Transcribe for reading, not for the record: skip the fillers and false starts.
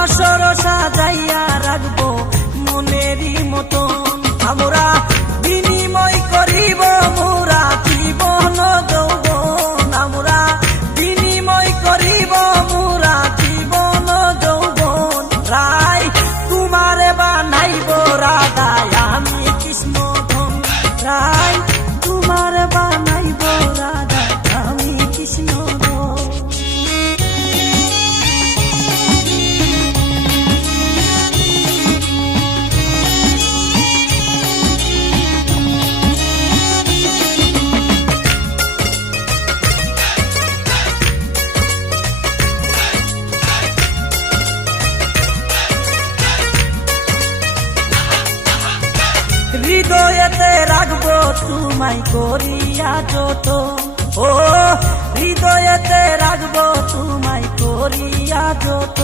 বাসর সাজাইয়া রাখবো মনেরই মতন। আমরা বিনিময় করিব মোরা জীবন যৌবন, আমরা বিনিময় করিব মোরা জীবন যৌবন। রাই তোমারে বানাইব রাধায় আমি কৃষ্ণ ধন, রাই তোমারে বানাইব রাধায় আমি কৃষ্ণ ধন। হৃদয়েতে রাখবো তোমায় করিয়া যত, ও হৃদয়েতে রাখবো তোমায় করিয়া যত।